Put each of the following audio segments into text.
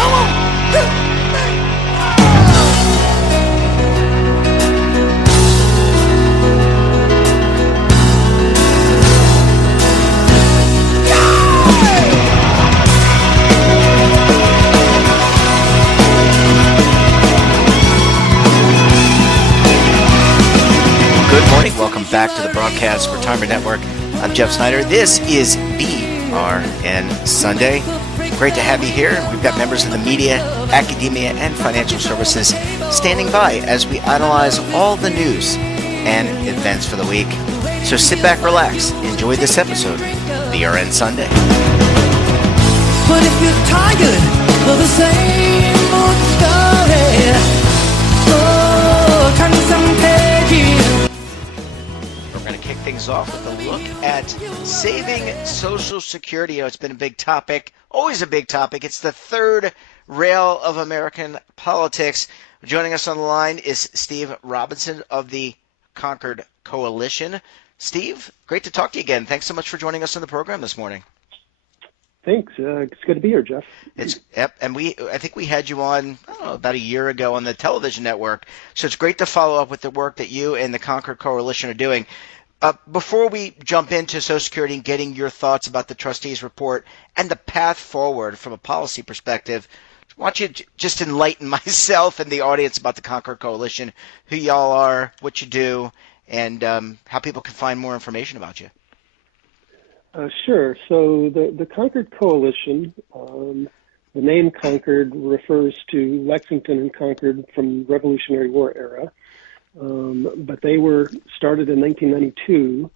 Come on! Good morning. Welcome back to the Broadcast Retirement Network. I'm Jeff Snyder. This is BRN Sunday. Great to have you here. We've got members of the media, academia, and financial services standing by as we analyze all the news and events for the week. So sit back, relax, enjoy this episode, BRN Sunday. But if you're tired of the same old story, oh, turn some pages. We're going to kick things off with a look at saving Social Security. You know, it's been a big topic, always a big topic. It's the third rail of American politics. Joining us on the line is Steve Robinson of the Concord Coalition. Steve, great to talk to you again. Thanks so much for joining us on the program this morning. Thanks. It's good to be here, Jeff. And I think we had you on, I don't know, about a year ago on the television network. So it's great to follow up with the work that you and the Concord Coalition are doing. Before we jump into Social Security and getting your thoughts about the trustees report and the path forward from a policy perspective, I want you to just enlighten myself and the audience about the Concord Coalition, who y'all are, what you do, and how people can find more information about you. Sure. So the Concord Coalition, the name Concord refers to Lexington and Concord from the Revolutionary War era, but they were started in 1992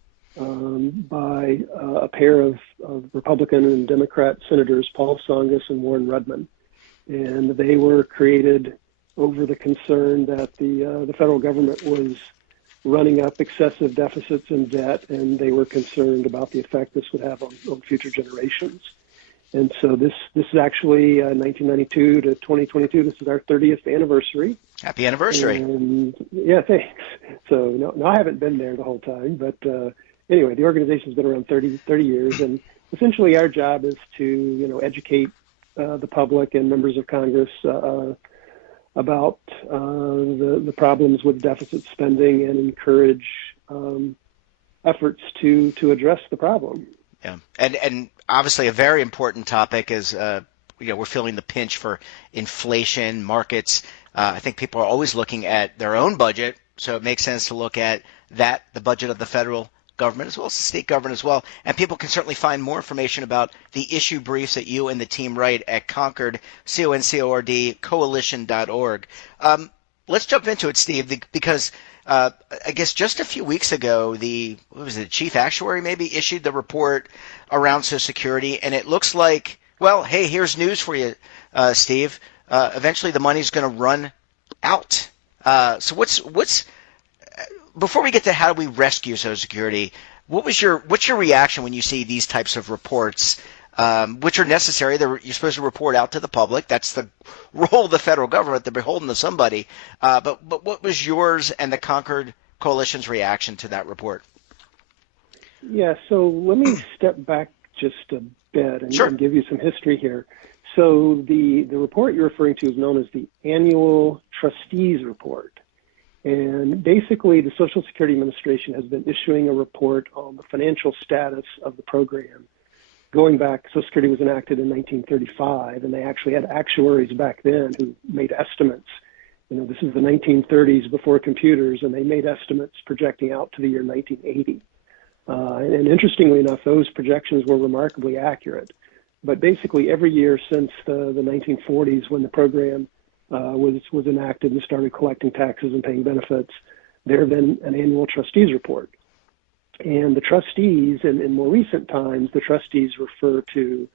by a pair of Republican and Democrat senators, Paul Tsongas and Warren Rudman, and they were created over the concern that the federal government was running up excessive deficits and debt, and they were concerned about the effect this would have on future generations. And so this is actually 1992 to 2022. This is our 30th anniversary. Happy anniversary. And, yeah, thanks. So no, I haven't been there the whole time, but anyway, the organization's been around 30 years, and essentially our job is to educate the public and members of Congress about the problems with deficit spending and encourage efforts to address the problem. Yeah, and obviously a very important topic is we're feeling the pinch for inflation, markets. I think people are always looking at their own budget, so it makes sense to look at that, the budget of the federal government as well as the state government as well. And people can certainly find more information about the issue briefs that you and the team write at Concord, CONCORD, coalition.org. Let's jump into it, Steve, because I guess just a few weeks ago, the chief actuary maybe issued the report around Social Security, and it looks like, well, hey, here's news for you, Steve. Eventually the money's going to run out. So what's before we get to how do we rescue Social Security, what's your reaction when you see these types of reports, which are necessary? You're supposed to report out to the public. That's the role of the federal government. They're beholden to somebody. But what was yours and the Concord Coalition's reaction to that report? Yeah, so let me step back just a bit and, Sure. and give you some history here. So the report you're referring to is known as the Annual Trustees Report. And basically, the Social Security Administration has been issuing a report on the financial status of the program. Going back, Social Security was enacted in 1935, and they actually had actuaries back then who made estimates. This is the 1930s before computers, and they made estimates projecting out to the year 1980. And interestingly enough, those projections were remarkably accurate. But basically, every year since the 1940s, when the program was enacted and started collecting taxes and paying benefits, there have been an annual trustees report. And the trustees, in more recent times, the trustees refer to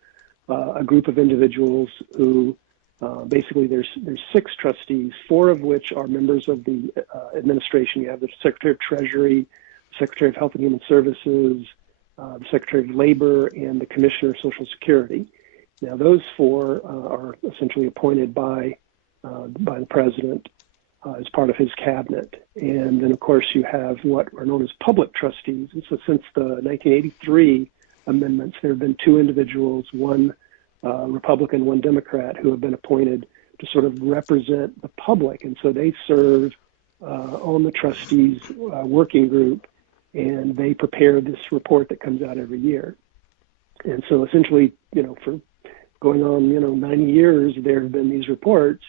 a group of individuals who basically there's 6 trustees, 4 of which are members of the administration. You have the Secretary of Treasury, Secretary of Health and Human Services, the Secretary of Labor, and the Commissioner of Social Security. Now, those 4 are essentially appointed by the president as part of his cabinet. And then, of course, you have what are known as public trustees. And so since the 1983 amendments, there have been 2 individuals, one Republican, one Democrat, who have been appointed to sort of represent the public. And so they serve on the trustees working group, and they prepare this report that comes out every year. And so essentially, for going on, 90 years, there have been these reports.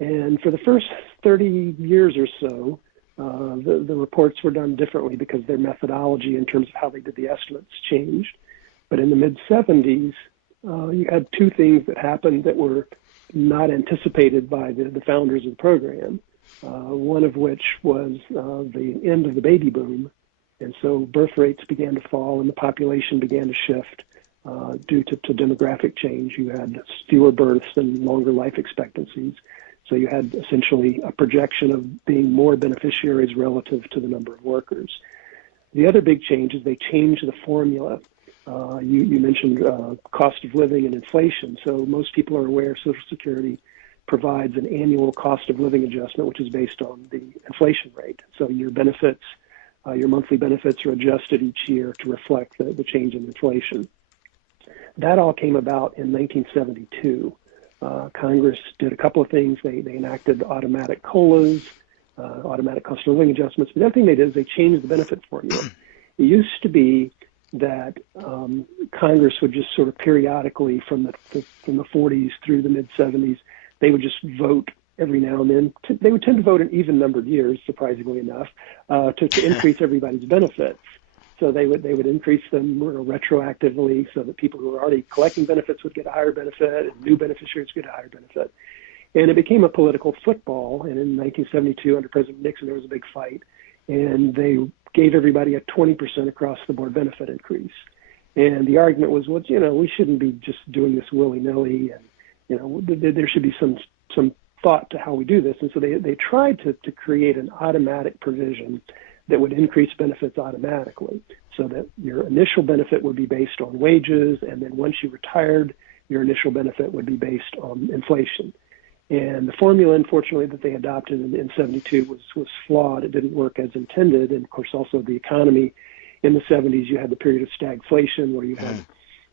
And for the first 30 years or so, the reports were done differently because their methodology in terms of how they did the estimates changed. But in the mid-'70s, you had two things that happened that were not anticipated by the founders of the program, one of which was the end of the baby boom. And so birth rates began to fall and the population began to shift due to demographic change. You had fewer births and longer life expectancies. So you had essentially a projection of being more beneficiaries relative to the number of workers. The other big change is they changed the formula. You mentioned cost of living and inflation. So most people are aware Social Security provides an annual cost of living adjustment, which is based on the inflation rate. So your benefits, your monthly benefits are adjusted each year to reflect the change in inflation. That all came about in 1972. Congress did a couple of things. They enacted automatic COLAs, automatic cost of living adjustments. But the other thing they did is they changed the benefit formula. It used to be that Congress would just sort of periodically from the 40s through the mid-'70s, they would just vote every now and then. They would tend to vote in even-numbered years, surprisingly enough, to increase everybody's benefits. So they would increase them retroactively so that people who were already collecting benefits would get a higher benefit and new beneficiaries would get a higher benefit. And it became a political football. And in 1972, under President Nixon, there was a big fight. And they gave everybody a 20% across-the-board benefit increase. And the argument was, well, we shouldn't be just doing this willy-nilly. And, there should be some thought to how we do this. And so they tried to create an automatic provision that would increase benefits automatically so that your initial benefit would be based on wages, and then once you retired, your initial benefit would be based on inflation. And the formula, unfortunately, that they adopted in 72 was flawed. It didn't work as intended. And, of course, also the economy in the 70s, you had the period of stagflation where you had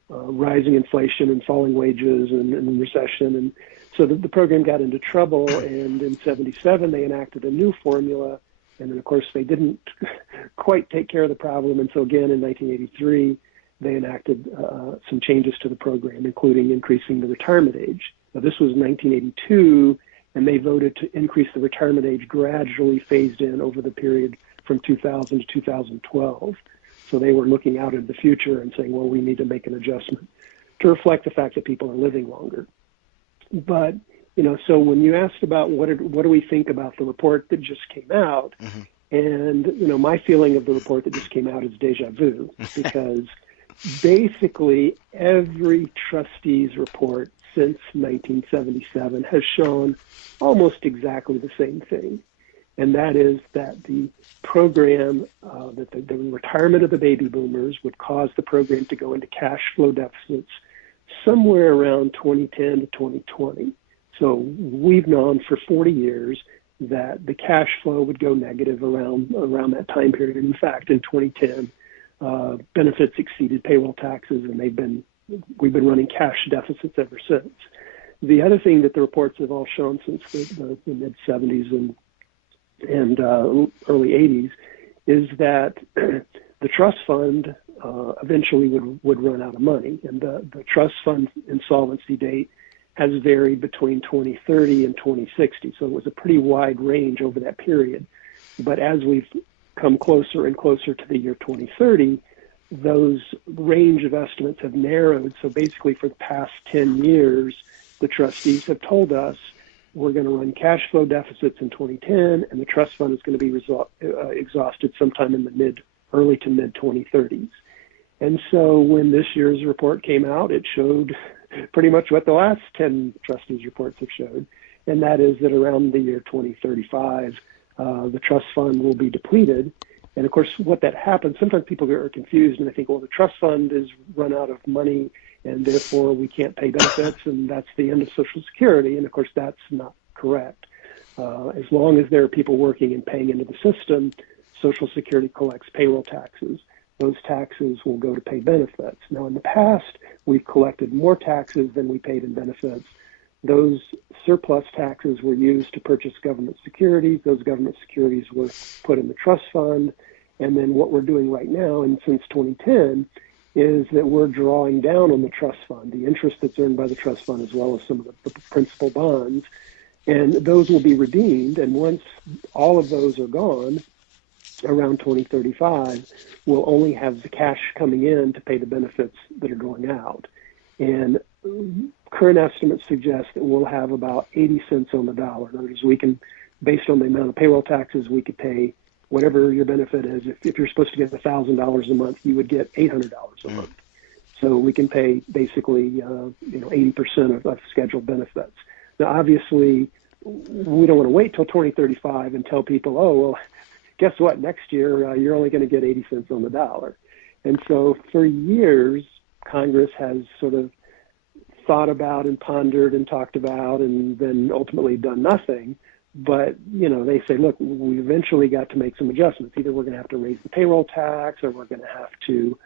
rising inflation and falling wages and recession. And so the program got into trouble. And in 77, they enacted a new formula. And then, of course, they didn't quite take care of the problem. And so, again, in 1983, they enacted some changes to the program, including increasing the retirement age. Now, this was 1982, and they voted to increase the retirement age gradually phased in over the period from 2000 to 2012. So they were looking out into the future and saying, well, we need to make an adjustment to reflect the fact that people are living longer. But so when you asked about what do we think about the report that just came out, and my feeling of the report that just came out is deja vu, because basically every trustee's report since 1977 has shown almost exactly the same thing, and that is that the program, that the retirement of the baby boomers would cause the program to go into cash flow deficits somewhere around 2010 to 2020. So we've known for 40 years that the cash flow would go negative around that time period. And in fact, in 2010, benefits exceeded payroll taxes, and we've been running cash deficits ever since. The other thing that the reports have all shown since the mid-'70s and early 80s is that the trust fund eventually would run out of money, and the trust fund insolvency date has varied between 2030 and 2060. So it was a pretty wide range over that period. But as we've come closer and closer to the year 2030, those range of estimates have narrowed. So basically for the past 10 years, the trustees have told us we're going to run cash flow deficits in 2010, and the trust fund is going to be exhausted sometime in the early to mid 2030s. And so when this year's report came out, it showed pretty much what the last 10 trustees' reports have showed, and that is that around the year 2035, the trust fund will be depleted. And of course, what that happens, sometimes people are confused and they think, well, the trust fund is run out of money and therefore we can't pay benefits and that's the end of Social Security. And of course, that's not correct. As long as there are people working and paying into the system, Social Security collects payroll taxes. those taxes will go to pay benefits. Now, in the past, we've collected more taxes than we paid in benefits. Those surplus taxes were used to purchase government securities. Those government securities were put in the trust fund. And then what we're doing right now, and since 2010, is that we're drawing down on the trust fund, the interest that's earned by the trust fund, as well as some of the principal bonds. And those will be redeemed. And once all of those are gone, around 2035, we'll only have the cash coming in to pay the benefits that are going out. And current estimates suggest that we'll have about 80 cents on the dollar. In other words, we can, based on the amount of payroll taxes, we could pay whatever your benefit is. If you're supposed to get $1,000 a month, you would get $800 a month. So we can pay basically 80% of scheduled benefits. Now, obviously, we don't want to wait till 2035 and tell people, oh, well, guess what? Next year, you're only going to get 80 cents on the dollar. And so for years, Congress has sort of thought about and pondered and talked about and then ultimately done nothing. But, they say, look, we eventually got to make some adjustments. Either we're going to have to raise the payroll tax, or we're going to have to,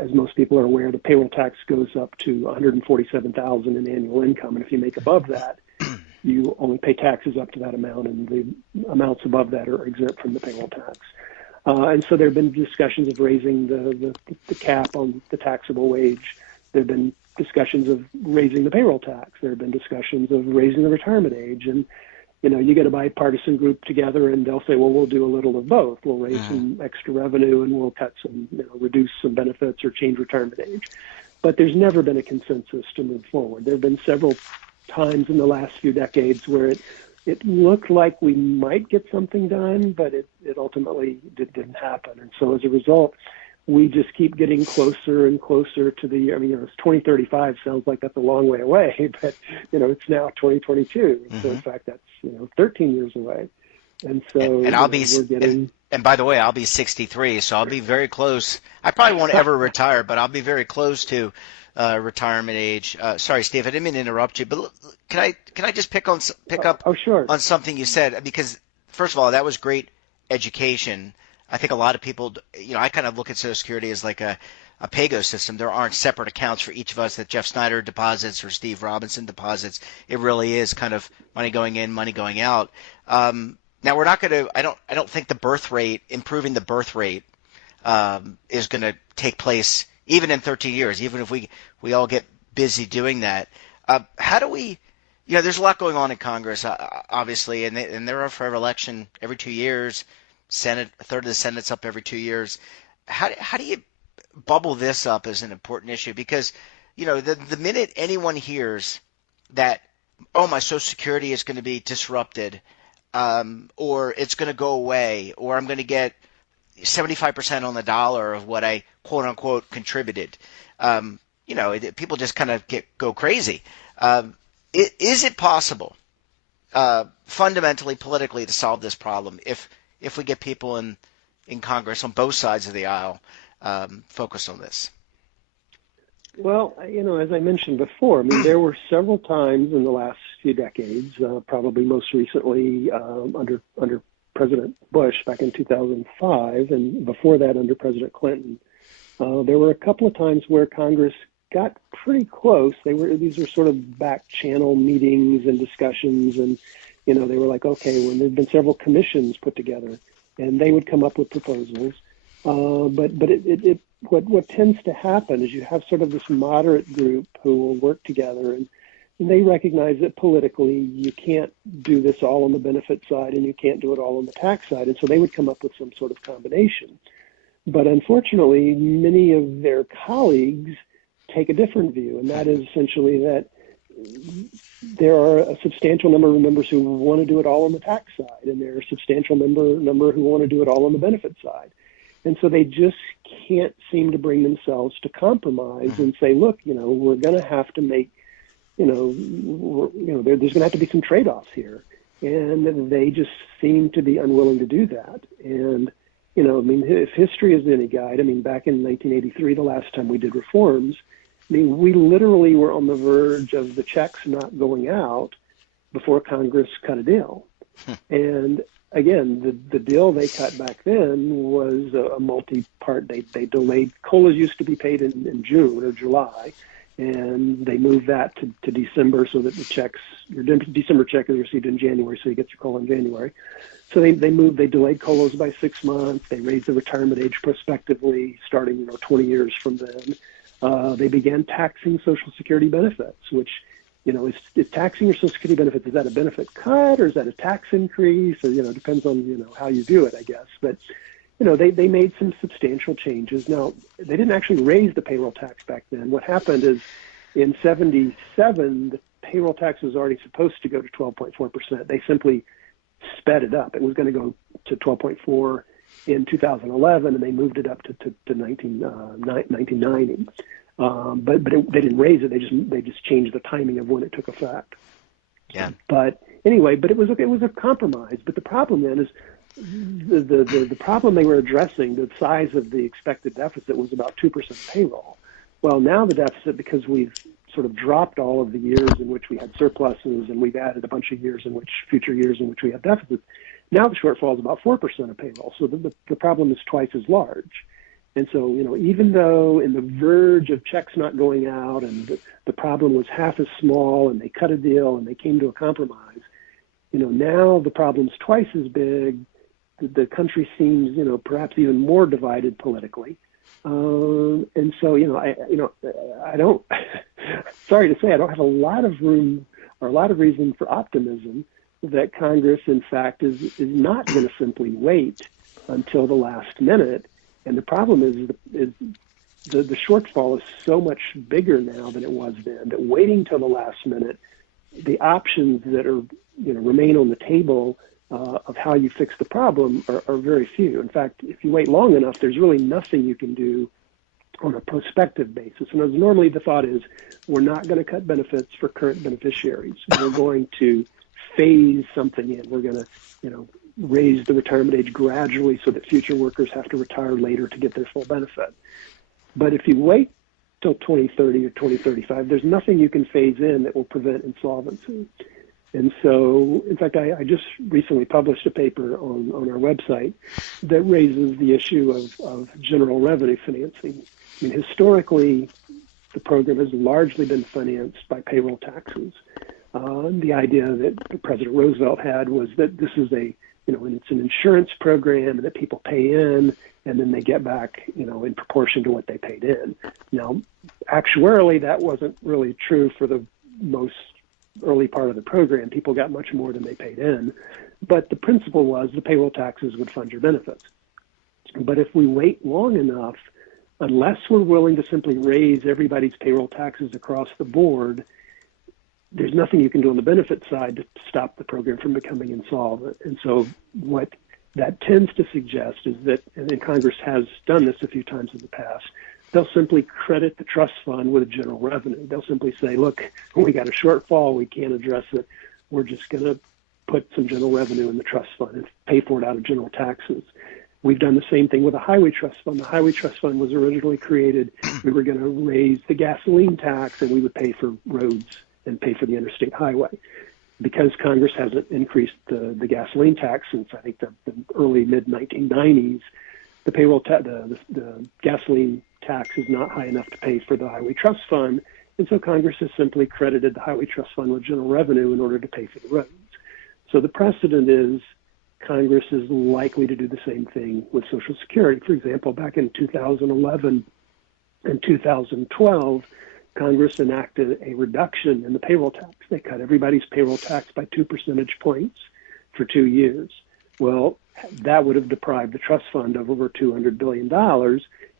as most people are aware, the payroll tax goes up to $147,000 in annual income. And if you make above that, you only pay taxes up to that amount, and the amounts above that are exempt from the payroll tax. And so there have been discussions of raising the cap on the taxable wage. There have been discussions of raising the payroll tax. There have been discussions of raising the retirement age. And, you get a bipartisan group together and they'll say, well, we'll do a little of both. We'll raise some extra revenue and we'll cut some, reduce some benefits or change retirement age. But there's never been a consensus to move forward. There have been several times in the last few decades where it looked like we might get something done, but it ultimately didn't happen. And so as a result, we just keep getting closer and closer to the, it's 2035 sounds like that's a long way away, but, it's now 2022. So in fact, that's, 13 years away. And so and I'll be, we're getting... and by the way, I'll be 63, so I'll be very close. I probably won't ever retire, but I'll be very close to retirement age. Sorry, Steve, I didn't mean to interrupt you, but can I just pick up sure. on something you said? Because first of all, that was great education. I think a lot of people, I kind of look at Social Security as like a pay-go system. There aren't separate accounts for each of us that Jeff Snyder deposits or Steve Robinson deposits. It really is kind of money going in, money going out. Now we're not going to. I don't think the birth rate, improving the birth rate, is going to take place even in 13 years. Even if we all get busy doing that, how do we? There's a lot going on in Congress, obviously, and they're up for election every 2 years. Senate, a third of the Senate's up every 2 years. How do you bubble this up as an important issue? Because the minute anyone hears that, oh, my Social Security is going to be disrupted, or it's going to go away, or I'm going to get 75% on the dollar of what I quote unquote contributed, people just kind of go crazy. Is it possible, fundamentally, politically, to solve this problem if we get people in Congress on both sides of the aisle focused on this? Well, as I mentioned before, there were several times in the last few decades, probably most recently under President Bush back in 2005, and before that under President Clinton, there were a couple of times where Congress got pretty close. These were sort of back channel meetings and discussions, and they were like, okay, when there'd been several commissions put together, and they would come up with proposals. But what tends to happen is you have sort of this moderate group who will work together, and they recognize that politically you can't do this all on the benefit side and you can't do it all on the tax side, and so they would come up with some sort of combination. But unfortunately, many of their colleagues take a different view, and that is essentially that there are a substantial number of members who want to do it all on the tax side, and there are a substantial number who want to do it all on the benefit side. And so they just can't seem to bring themselves to compromise and say, look, we're going to have to make, there's going to have to be some trade-offs here. And they just seem to be unwilling to do that. And, if history is any guide, back in 1983, the last time we did reforms, we literally were on the verge of the checks not going out before Congress cut a deal. And again, the deal they cut back then was a multi-part. They delayed, COLAs used to be paid in June or July, and they moved that to December so that your December check is received in January, so you get your COLA in January. So they delayed COLAs by 6 months. They raised the retirement age prospectively, starting 20 years from then. They began taxing Social Security benefits, which is taxing your Social Security benefits. Is that a benefit cut or is that a tax increase? Or it depends on how you view it, I guess. But they made some substantial changes. Now they didn't actually raise the payroll tax back then. What happened is in '77 the payroll tax was already supposed to go to 12.4%. They simply sped it up. It was going to go to 12.4 in 2011, and they moved it up to 1990. But they didn't raise it. They just changed the timing of when it took effect. Yeah. But anyway, it was a compromise. But the problem then is the problem they were addressing, the size of the expected deficit was about 2% of payroll. Well, now the deficit, because we've sort of dropped all of the years in which we had surpluses and we've added a bunch of future years in which we have deficits, now the shortfall is about 4% of payroll. So the problem is twice as large. And so, even though in the verge of checks not going out and the problem was half as small and they cut a deal and they came to a compromise, now the problem's twice as big. The country seems, perhaps even more divided politically. And so, I don't, sorry to say, I don't have a lot of room or a lot of reason for optimism that Congress, in fact, is not going to simply wait until the last minute. And the problem is the shortfall is so much bigger now than it was then, that waiting till the last minute, the options that are, remain on the table of how you fix the problem are very few. In fact, if you wait long enough, there's really nothing you can do on a prospective basis. And as normally the thought is, we're not going to cut benefits for current beneficiaries. We're going to phase something in. We're going to, raise the retirement age gradually so that future workers have to retire later to get their full benefit. But if you wait till 2030 or 2035, there's nothing you can phase in that will prevent insolvency. And so, in fact, I just recently published a paper on our website that raises the issue of general revenue financing. I mean, historically, the program has largely been financed by payroll taxes. The idea that President Roosevelt had was that this is it's an insurance program and that people pay in and then they get back, in proportion to what they paid in. Now, actuarially, that wasn't really true for the most early part of the program. People got much more than they paid in. But the principle was the payroll taxes would fund your benefits. But if we wait long enough, unless we're willing to simply raise everybody's payroll taxes across the board, there's nothing you can do on the benefit side to stop the program from becoming insolvent. And so what that tends to suggest is that, and Congress has done this a few times in the past, they'll simply credit the trust fund with general revenue. They'll simply say, look, we got a shortfall, we can't address it, we're just going to put some general revenue in the trust fund and pay for it out of general taxes. We've done the same thing with the highway trust fund. The highway trust fund was originally created, we were going to raise the gasoline tax and we would pay for roads and pay for the interstate highway. Because Congress hasn't increased the gasoline tax since, I think, the early mid-1990s, the gasoline tax is not high enough to pay for the highway trust fund, and so Congress has simply credited the highway trust fund with general revenue in order to pay for the roads. So the precedent is Congress is likely to do the same thing with Social Security. For example, back in 2011 and 2012, Congress enacted a reduction in the payroll tax. They cut everybody's payroll tax by 2 percentage points for 2 years. Well, that would have deprived the trust fund of over $200 billion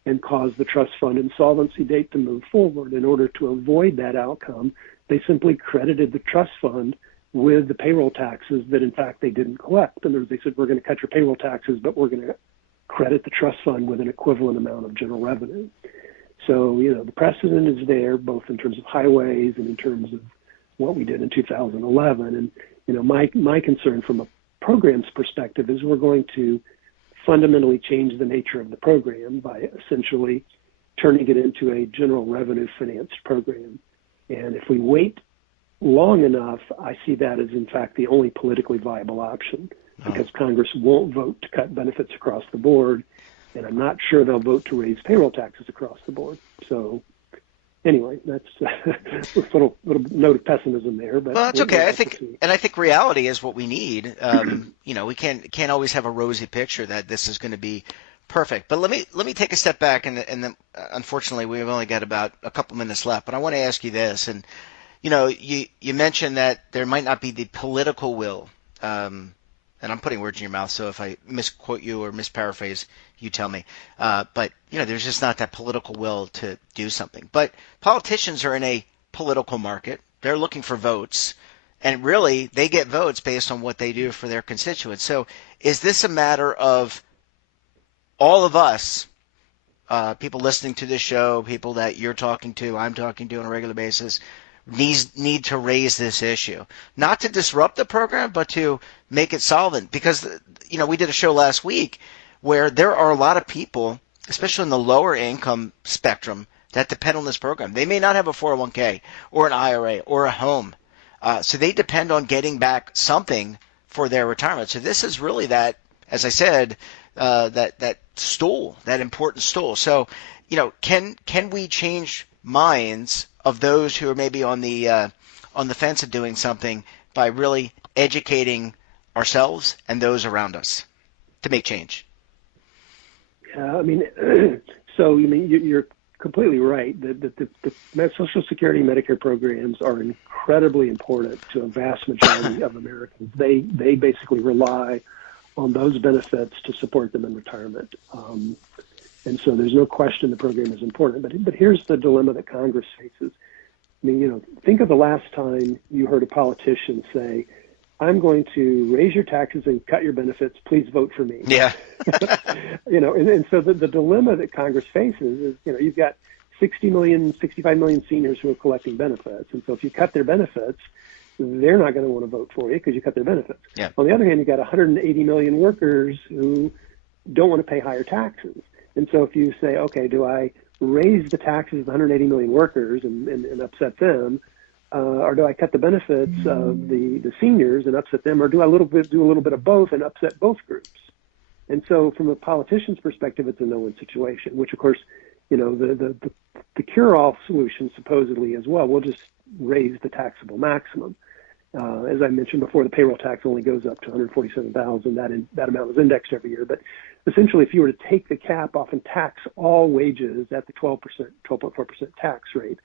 and caused the trust fund insolvency date to move forward. In order to avoid that outcome, they simply credited the trust fund with the payroll taxes that, in fact, they didn't collect. In other words, they said, we're going to cut your payroll taxes, but we're going to credit the trust fund with an equivalent amount of general revenue. So, the precedent is there, both in terms of highways and in terms of what we did in 2011. And, my concern from a program's perspective is we're going to fundamentally change the nature of the program by essentially turning it into a general revenue financed program. And if we wait long enough, I see that as, in fact, the only politically viable option, because Congress won't vote to cut benefits across the board, and I'm not sure they'll vote to raise payroll taxes across the board. So anyway, that's a little note of pessimism there. But well, that's okay. I think reality is what we need. We can't always have a rosy picture that this is going to be perfect. But let me take a step back, and then unfortunately we've only got about a couple minutes left. But I want to ask you this, and you mentioned that there might not be the political will. And I'm putting words in your mouth, so if I misquote you or misparaphrase, you tell me. But there's just not that political will to do something. But politicians are in a political market. They're looking for votes, and really they get votes based on what they do for their constituents. So is this a matter of all of us, people listening to this show, people that you're talking to, I'm talking to on a regular basis, need to raise this issue, not to disrupt the program, but to make it solvent? Because we did a show last week where there are a lot of people, especially in the lower income spectrum, that depend on this program. They may not have a 401k or an IRA or a home, so they depend on getting back something for their retirement. So this is really that, as I said, that stool, that important stool. So can we change minds of those who are maybe on the fence of doing something by really educating ourselves and those around us to make change? Yeah, I mean, so you're completely right. The Social Security and Medicare programs are incredibly important to a vast majority of Americans. They basically rely on those benefits to support them in retirement. And so there's no question the program is important. But here's the dilemma that Congress faces. I mean, think of the last time you heard a politician say, I'm going to raise your taxes and cut your benefits. Please vote for me. Yeah. And so the dilemma that Congress faces is, you've got 60 million, 65 million seniors who are collecting benefits. And so if you cut their benefits, they're not going to want to vote for you because you cut their benefits. Yeah. On the other hand, you've got 180 million workers who don't want to pay higher taxes. And so if you say, okay, do I raise the taxes of 180 million workers and upset them, or do I cut the benefits of the seniors and upset them, or do I do a little bit of both and upset both groups? And so from a politician's perspective, it's a no-win situation, which of course, the cure-all solution supposedly is, well, we'll just raise the taxable maximum. As I mentioned before, the payroll tax only goes up to $147,000. That amount is indexed every year. But essentially, if you were to take the cap off and tax all wages at the 12.4% tax rate,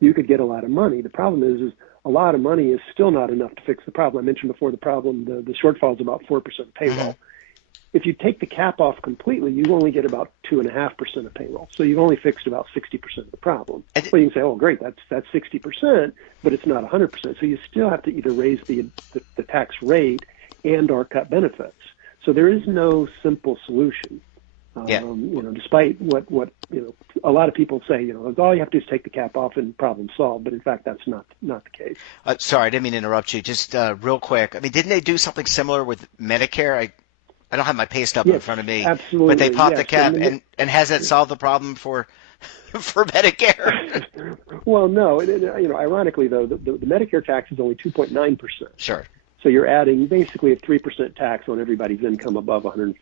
you could get a lot of money. The problem is a lot of money is still not enough to fix the problem. I mentioned before the problem, the shortfall is about 4% of payroll. Mm-hmm. If you take the cap off completely, you only get about 2.5% of payroll. So you've only fixed about 60% of the problem. Well, you can say, oh, great, that's 60%, but it's not 100%. So you still have to either raise the tax rate and or cut benefits. So there is no simple solution. Despite what a lot of people say, all you have to do is take the cap off and problem solved. But in fact, that's not the case. Sorry, I didn't mean to interrupt you. Just real quick. I mean, didn't they do something similar with Medicare? I don't have my pay stub in front of me, absolutely. But they popped the cap, and has that solved the problem for Medicare? Well, no. Ironically, though, the Medicare tax is only 2.9%. Sure. So you're adding basically a 3% tax on everybody's income above $150,000,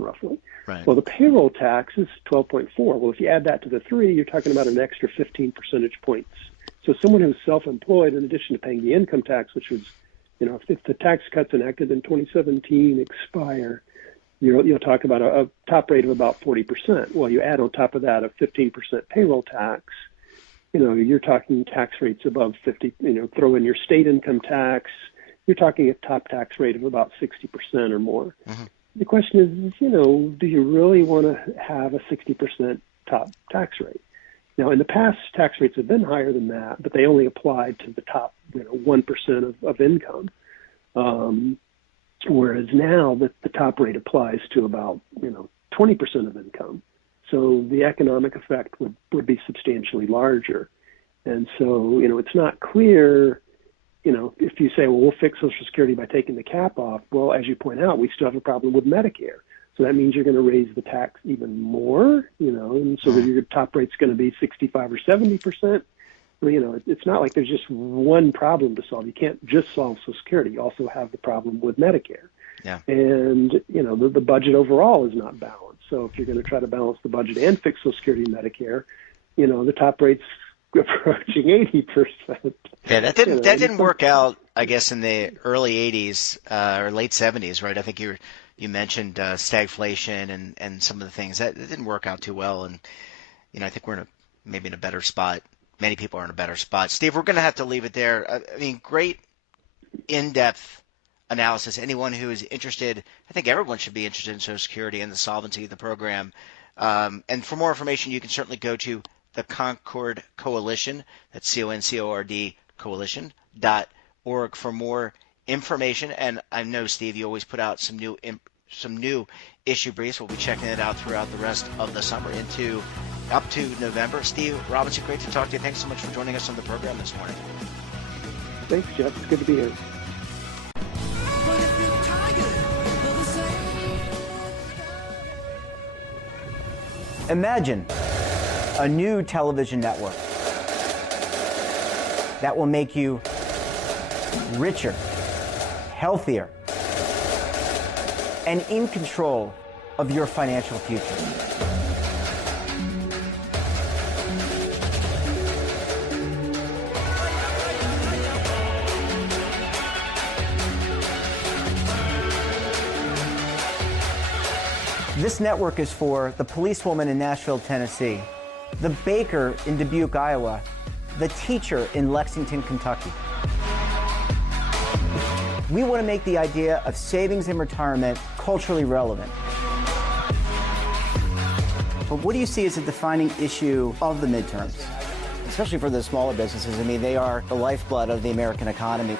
roughly. Right. Well, the payroll tax is 12.4. Well, if you add that to the 3, you're talking about an extra 15 percentage points. So someone who's self-employed, in addition to paying the income tax, which was, if the tax cuts enacted in 2017 expire, you'll talk about a top rate of about 40%. Well, you add on top of that a 15% payroll tax, you're talking tax rates above 50, throw in your state income tax, you're talking a top tax rate of about 60% or more. Mm-hmm. The question is, do you really want to have a 60% top tax rate? Now, in the past, tax rates have been higher than that, but they only applied to the top 1% of income. Whereas now the top rate applies to about 20% of income. So the economic effect would be substantially larger. And so, it's not clear, if you say, well, we'll fix Social Security by taking the cap off, well, as you point out, we still have a problem with Medicare. So that means you're going to raise the tax even more, and so that your top rate's going to be 65 or 70%. It's not like there's just one problem to solve. You can't just solve Social Security. You also have the problem with Medicare. Yeah. And, the budget overall is not balanced. So if you're going to try to balance the budget and fix Social Security and Medicare, the top rate's approaching 80%. Yeah, that didn't work out, I guess, in the early 80s or late 70s, right? I think you mentioned stagflation and some of the things. That didn't work out too well. And, I think we're maybe in a better spot. Many people are in a better spot. Steve, we're going to have to leave it there. I mean, great in-depth analysis. Anyone who is interested, I think everyone should be interested in Social Security and the solvency of the program. And for more information, you can certainly go to the Concord Coalition. That's CONCORD coalition.org for more information. And I know, Steve, you always put out some new issue briefs. We'll be checking it out throughout the rest of the summer up to November. Steve Robinson, great to talk to you. Thanks so much for joining us on the program this morning. Thanks, Jeff. It's good to be here. But if you're tired of the same. Imagine a new television network that will make you richer, healthier, and in control of your financial future. This network is for the policewoman in Nashville, Tennessee, the baker in Dubuque, Iowa, the teacher in Lexington, Kentucky. We want to make the idea of savings and retirement culturally relevant. But what do you see as a defining issue of the midterms? Especially for the smaller businesses. I mean, they are the lifeblood of the American economy.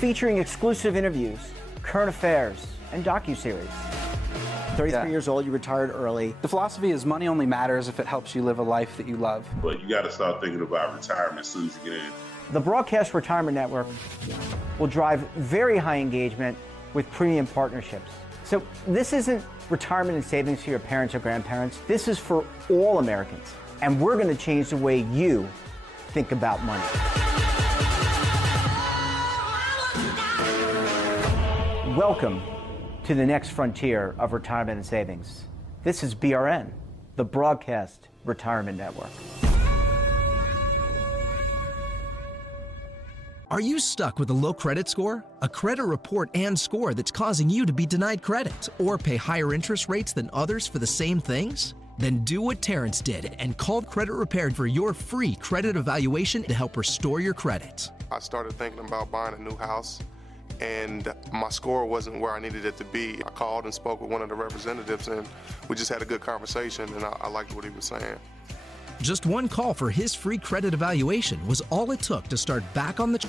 Featuring exclusive interviews, current affairs, and docuseries. 33 years old, you retired early. The philosophy is money only matters if it helps you live a life that you love. But you got to start thinking about retirement as soon as you get in. The Broadcast Retirement Network will drive very high engagement with premium partnerships. So this isn't retirement and savings for your parents or grandparents. This is for all Americans. And we're going to change the way you think about money. Welcome to the next frontier of retirement and savings. This is BRN, the Broadcast Retirement Network. Are you stuck with a low credit score? A credit report and score that's causing you to be denied credit or pay higher interest rates than others for the same things? Then do what Terrence did and call Credit Repaired for your free credit evaluation to help restore your credit. I started thinking about buying a new house, and my score wasn't where I needed it to be. I called and spoke with one of the representatives, and we just had a good conversation, and I liked what he was saying. Just one call for his free credit evaluation was all it took to start back on the...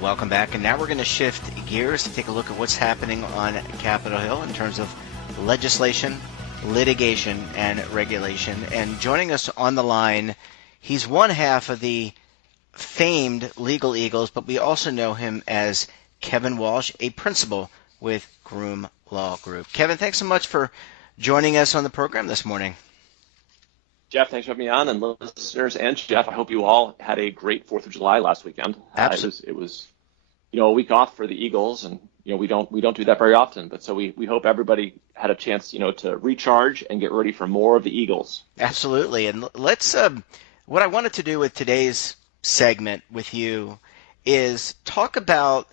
Welcome back, and now we're going to shift gears to take a look at what's happening on Capitol Hill in terms of legislation, litigation, and regulation. And joining us on the line, he's one half of the famed Legal Eagles, but we also know him as Kevin Walsh, a principal with Groom Law Group. Kevin, thanks so much for joining us on the program this morning. Jeff, thanks for having me on, and listeners, and Jeff, I hope you all had a great 4th of July last weekend. Absolutely. It was a week off for the Eagles, and we don't do that very often, but so we hope everybody had a chance to recharge and get ready for more of the Eagles. Absolutely, and let's what I wanted to do with today's segment with you is talk about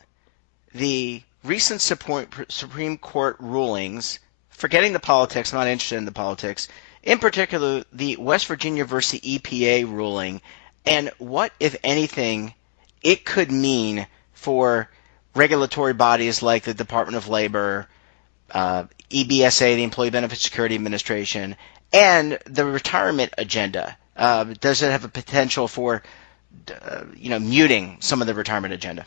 the recent Supreme Court rulings, forgetting the politics, not interested in the politics, in particular the West Virginia versus EPA ruling, and what, if anything, it could mean for regulatory bodies like the Department of Labor, EBSA, the Employee Benefit Security Administration, and the retirement agenda. Does it have a potential for muting some of the retirement agenda?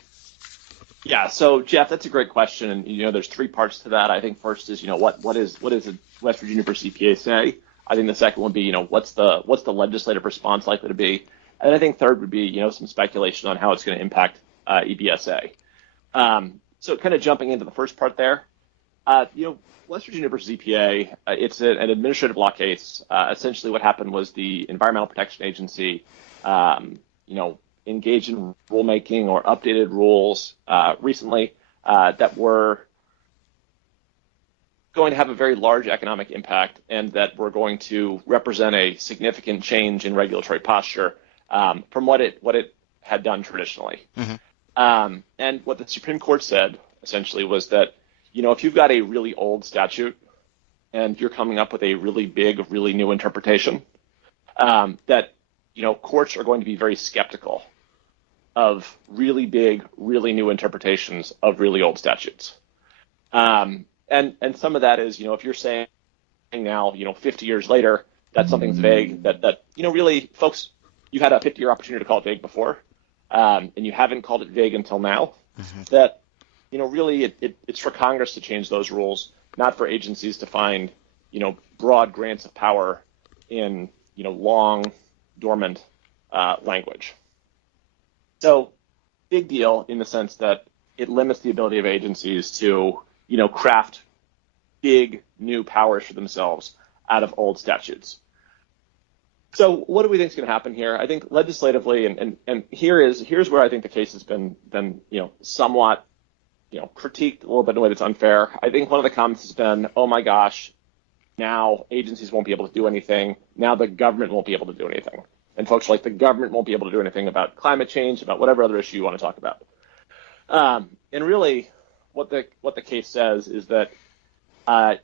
Yeah, so Jeff, that's a great question, and there's 3 parts to that. I think first is what does the West Virginia versus EPA say? I think the second would be what's the legislative response likely to be, and I think third would be some speculation on how it's going to impact EBSA. So kind of jumping into the first part there, West Virginia versus EPA, it's an administrative law case. Essentially, what happened was the Environmental Protection Agency, engaged in rulemaking or updated rules recently that were going to have a very large economic impact and that were going to represent a significant change in regulatory posture from what it had done traditionally. And what the Supreme Court said essentially was that, if you've got a really old statute and you're coming up with a really big, really new interpretation, that, courts are going to be very skeptical of really big, really new interpretations of really old statutes. And some of that is, if you're saying now, 50 years later, that something's vague, that really, folks, you had a 50-year opportunity to call it vague before, and you haven't called it vague until now, that, really it's for Congress to change those rules, not for agencies to find, broad grants of power in, long, dormant language. So big deal in the sense that it limits the ability of agencies to, craft big new powers for themselves out of old statutes. So what do we think is going to happen here? I think legislatively, and here's where I think the case has been somewhat critiqued a little bit in a way that's unfair. I think one of the comments has been, oh my gosh, now agencies won't be able to do anything. Now the government won't be able to do anything. And folks are like, the government won't be able to do anything about climate change, about whatever other issue you want to talk about. And really, what the case says is that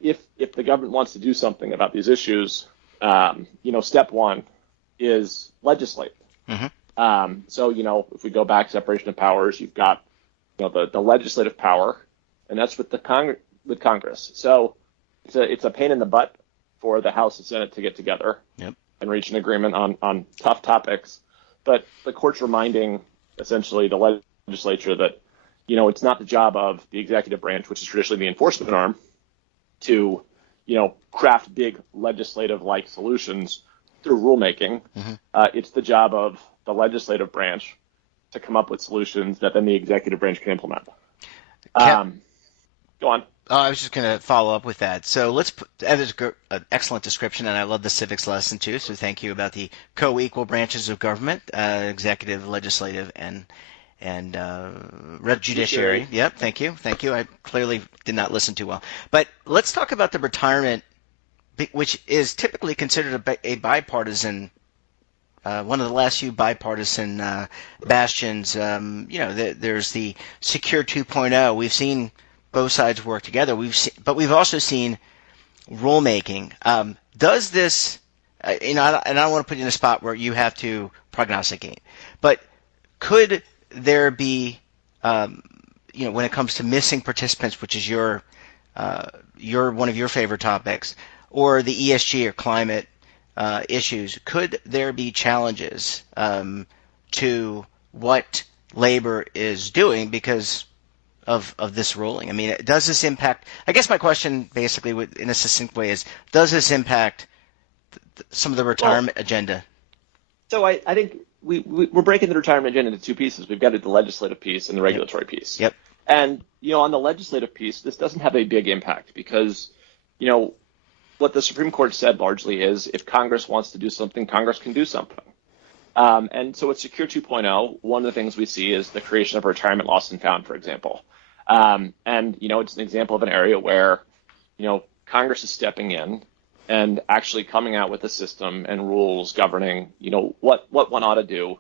if the government wants to do something about these issues, step one is legislate. So, if we go back separation of powers, you've got, the legislative power, and that's with with Congress. So it's a pain in the butt for the House and Senate to get together and reach an agreement on tough topics. But the court's reminding essentially the legislature that, it's not the job of the executive branch, which is traditionally the enforcement arm, to, craft big legislative-like solutions through rulemaking. It's the job of the legislative branch to come up with solutions that then the executive branch can implement. Go on. I was just going to follow up with that. So that was an excellent description, and I love the civics lesson too. So thank you about the co-equal branches of government, executive, legislative, and judiciary. Yep, thank you. I clearly did not listen too well. But let's talk about the retirement, which is typically considered a bipartisan. One of the last few bipartisan bastions. There's the Secure 2.0. We've seen both sides work together. But we've also seen rulemaking. Does this? And I don't want to put you in a spot where you have to prognosticate. But could there be, when it comes to missing participants, which is your one of your favorite topics, or the ESG or climate issues, could there be challenges to what labor is doing because of this ruling? I mean, does this impact? I guess my question, basically, in a succinct way, is: does this impact some of the retirement agenda? So I think we're breaking the retirement agenda into two pieces. We've got the legislative piece and the regulatory piece. Yep. And on the legislative piece, this doesn't have a big impact because what the Supreme Court said largely is if Congress wants to do something, Congress can do something. And so with Secure 2.0, one of the things we see is the creation of a retirement lost and found, for example. And it's an example of an area where Congress is stepping in and actually coming out with a system and rules governing, what one ought to do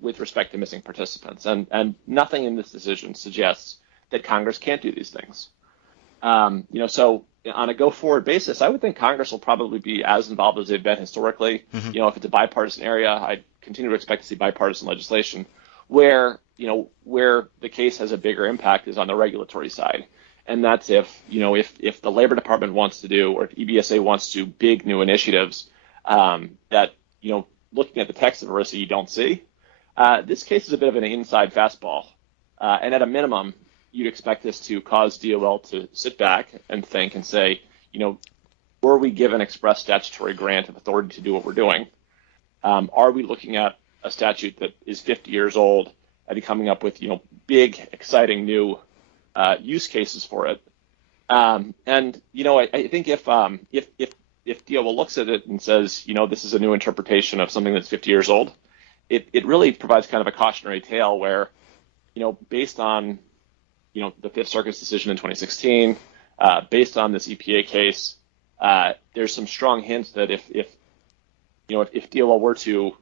with respect to missing participants. And nothing in this decision suggests that Congress can't do these things. So on a go-forward basis, I would think Congress will probably be as involved as they've been historically. If it's a bipartisan area, I continue to expect to see bipartisan legislation. Where the case has a bigger impact is on the regulatory side. And that's if the Labor Department wants to do, or if EBSA wants to, big new initiatives that, looking at the text of ERISA, you don't see. This case is a bit of an inside fastball. And at a minimum, you'd expect this to cause DOL to sit back and think and say, were we given express statutory grant of authority to do what we're doing? Are we looking at a statute that is 50 years old and coming up with, big, exciting new use cases for it? And I think if DOL looks at it and says, this is a new interpretation of something that's 50 years old, it really provides kind of a cautionary tale where, based on, the Fifth Circuit's decision in 2016, based on this EPA case, there's some strong hints that if DOL were to,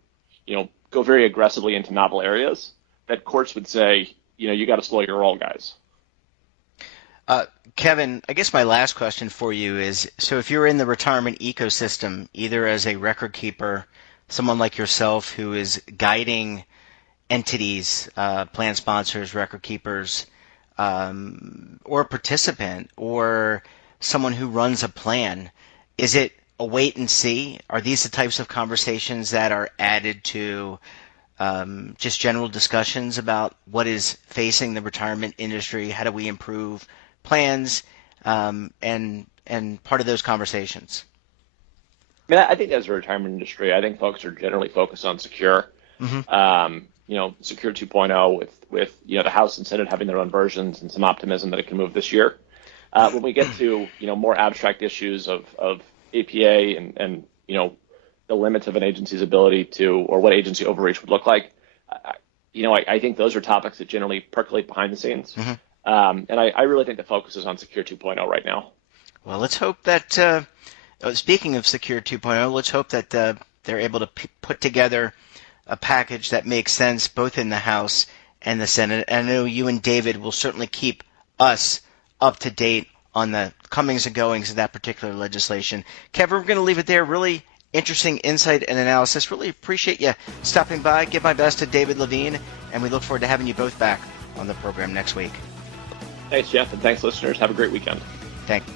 go very aggressively into novel areas, that courts would say, you got to slow your roll, guys. Kevin, I guess my last question for you is, so if you're in the retirement ecosystem, either as a record keeper, someone like yourself who is guiding entities, plan sponsors, record keepers, or a participant, or someone who runs a plan, is it a wait and see? Are these the types of conversations that are added to just general discussions about what is facing the retirement industry? How do we improve plans, and part of those conversations? I think as a retirement industry, I think folks are generally focused on Secure. Secure 2.0 with the House and Senate having their own versions and some optimism that it can move this year. When we get to more abstract issues of APA and the limits of an agency's ability to, or what agency overreach would look like, I think those are topics that generally percolate behind the scenes. And I really think the focus is on Secure 2.0 right now. Well, let's hope that, speaking of Secure 2.0, let's hope that they're able to put together a package that makes sense both in the House and the Senate. And I know you and David will certainly keep us up to date on the comings and goings of that particular legislation. Kevin, we're going to leave it there. Really interesting insight and analysis. Really appreciate you stopping by. Give my best to David Levine, and we look forward to having you both back on the program next week. Thanks, Jeff, and thanks, listeners. Have a great weekend. Thank you.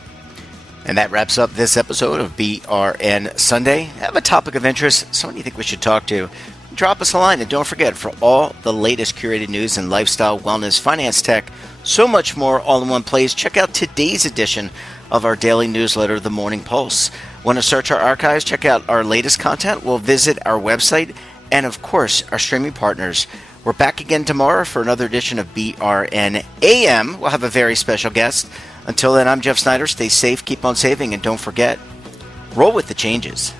And that wraps up this episode of BRN Sunday. Have a topic of interest, someone you think we should talk to, drop us a line. And don't forget, for all the latest curated news in lifestyle, wellness, finance, tech, so much more all in one place, check out today's edition of our daily newsletter, The Morning Pulse. Want to search our archives, check out our latest content? We'll visit our website and, of course, our streaming partners. We're back again tomorrow for another edition of BRN AM. We'll have a very special guest. Until then, I'm Jeff Snyder. Stay safe, keep on saving, and don't forget, roll with the changes.